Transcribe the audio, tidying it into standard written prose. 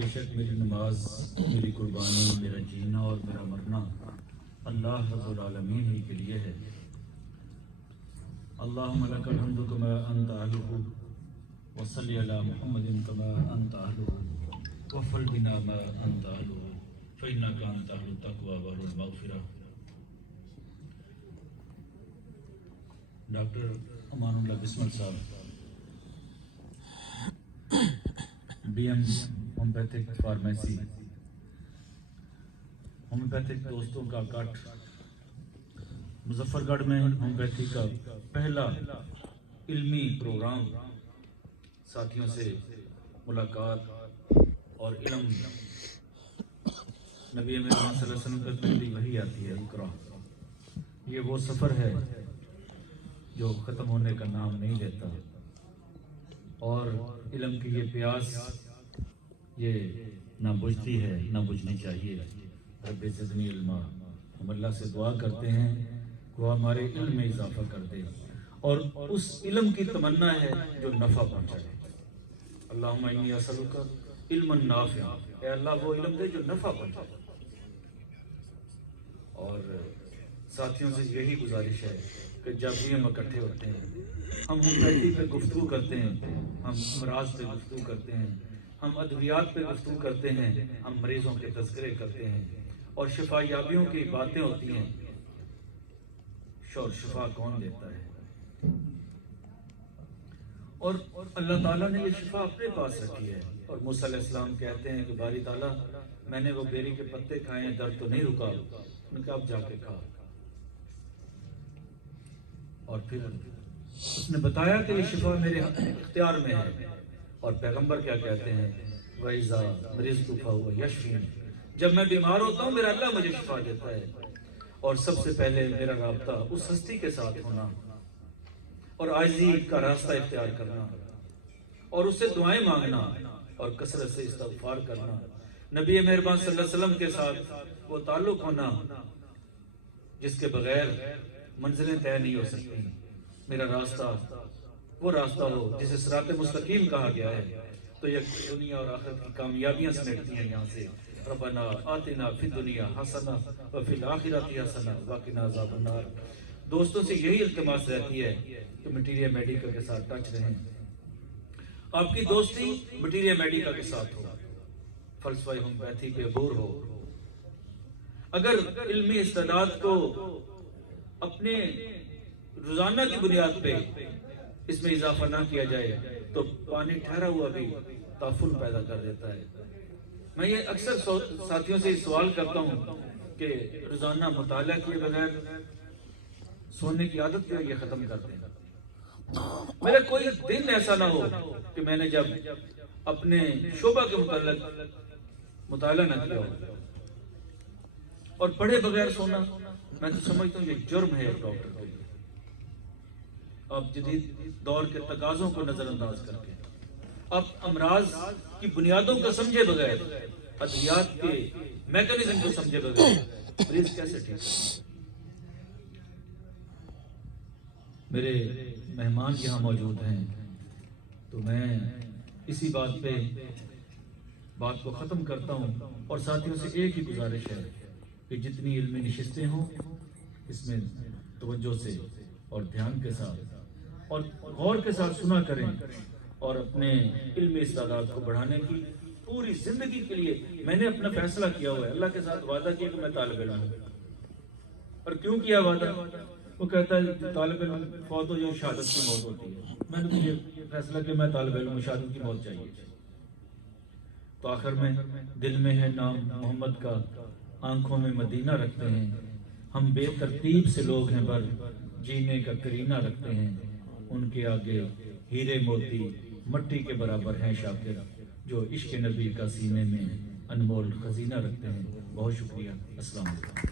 بے شک میری نماز، میری قربانی، میرا جینا اور میرا مرنا اللہ رب العالمین ہی کے لیے ہے۔ اللہم لک الحمد کما انت اہلہ وصلی علی محمد کما انت اہلہ وفل بنا ما انت اہلہ فإنک انت اہل التقوی واہل المغفرہ۔ ڈاکٹر امان اللہ بسمل صاحب، B M homeopathic pharmacy, homeopathic دوستوں کا کٹ مظفر گڑھ میں ہومیوپیتھی کا پہلا علمی پروگرام، ساتھیوں سے ملاقات اور علم۔ نبی اکرم صلی اللہ علیہ وسلم پر پہلی وحی آتی ہے اقرا۔ یہ وہ سفر ہے جو ختم ہونے کا نام نہیں لیتا، اور علم کی یہ پیاس یہ نہ بجھتی ہے نہ بجھنی چاہیے۔ رب زدنی علما، ہم اللہ سے دعا کرتے ہیں کہ وہ ہمارے علم میں اضافہ کر دے، اور اس علم کی تمنا ہے جو نفع پہنچائے۔ اللہم انی اسألک علما نافعا، اے اللہ وہ علم دے جو نفع پہنچائے۔ اور ساتھیوں سے یہی گزارش ہے کہ جب بھی ہم اکٹھے ہوتے ہیں، ہم ہومیوپیتھی پہ گفتگو کرتے ہیں، ہم امراض پہ گفتگو کرتے ہیں، ہم ادویات پہ گفتگو کرتے ہیں، ہم مریضوں کے تذکرے کرتے ہیں، اور شفا یابیوں کی باتیں ہوتی ہیں۔ شفا کون دیتا ہے؟ اور اللہ تعالیٰ نے یہ شفا اپنے پاس رکھی ہے۔ اور موسیٰ علیہ السلام کہتے ہیں کہ باری تعالیٰ، میں نے وہ بیری کے پتے کھائے ہیں، درد تو نہیں رکا۔ ان کا اب جا کے کھا۔ اور پھر اس نے بتایا کہ یہ شفا میرے اختیار میں ہے۔ اور پیغمبر کیا کہتے ہیں؟ وَإِذَا مَرِضْتُ فَهُوَ يَشْفِينِ، جب میں بیمار ہوتا ہوں میرا اللہ مجھے شفا دیتا ہے۔ اور سب سے پہلے میرا رابطہ اس ہستی کے ساتھ ہونا، اور عاجزی کا راستہ اختیار کرنا، اور اس سے دعائیں مانگنا، اور کثرت سے استغفار کرنا، نبی مہربان صلی اللہ علیہ وسلم کے ساتھ وہ تعلق ہونا جس کے بغیر منزلیں طے نہیں ہو سکتی۔ میرا راستہ وہ راستہ ہو جسے صراط مستقیم کہا گیا ہے، تو یہ دنیا اور آخرت کی کامیابیاں سمیٹتی ہیں یہاں سے۔ ربنا آتنا فی الدنیا حسنہ وفی الآخرۃ حسنہ وقنا عذاب النار۔ دوستوں سے یہی التماس رہتی ہے کہ مٹیریل میڈیکل کے ساتھ ٹچ رہیں۔ آپ کی دوستی مٹیریل میڈیکل کے ساتھ ہو، فلسفہ ہومیوپیتھی پہ عبور ہو۔ اگر علمی استعداد کو اپنے روزانہ کی بنیاد پہ اس میں اضافہ نہ کیا جائے تو پانی ٹھہرا ہوا بھی تعفن پیدا کر دیتا ہے۔ میں یہ اکثر ساتھیوں سے سوال کرتا ہوں کہ روزانہ مطالعہ کیے بغیر سونے کی عادت کیا یہ ختم کرتے ہیں؟ میرا کوئی دن ایسا نہ ہو کہ میں نے جب اپنے شعبہ کے متعلق مطالعہ نہ کیا ہو، اور پڑھے بغیر سونا میں تو سمجھتا ہوں یہ جرم ہے ایک ڈاکٹر کے لیے۔ آپ جدید دور کے تقاضوں کو نظر انداز کر کے، آپ امراض کی بنیادوں کو سمجھے بغیر، ادویات کے میکانزم کو سمجھے بغیر مریض کیسے ٹھیک؟ میرے مہمان یہاں موجود ہیں، تو میں اسی بات کو ختم کرتا ہوں، اور ساتھیوں سے ایک ہی گزارش ہے کہ جتنی علمی نشستیں ہوں اس میں توجہ سے اور دھیان کے ساتھ اور غور کے ساتھ سنا کریں، اور اپنے علمی استعداد کو بڑھانے کی پوری زندگی کے لیے میں نے اپنا فیصلہ کیا ہوا ہے۔ اللہ کے ساتھ وعدہ کیا کہ میں طالب علم ہوں۔ اور کیوں کیا وعدہ؟ وہ کہتا ہے طالب علم فوت ہو جو شہادت کی موت ہوتی ہے۔ میں نے یہ فیصلہ کہ میں طالب علم ہوں، شہادت کی موت چاہیے۔ تو آخر میں دل میں ہے نام محمد کا، آنکھوں میں مدینہ رکھتے ہیں، ہم بے ترتیب سے لوگ ہیں پر جینے کا کرینہ رکھتے ہیں، ان کے آگے ہیرے موتی مٹی کے برابر ہیں شاکر، جو عشق نبی کا سینے میں انمول خزینہ رکھتے ہیں۔ بہت شکریہ، السلام علیکم۔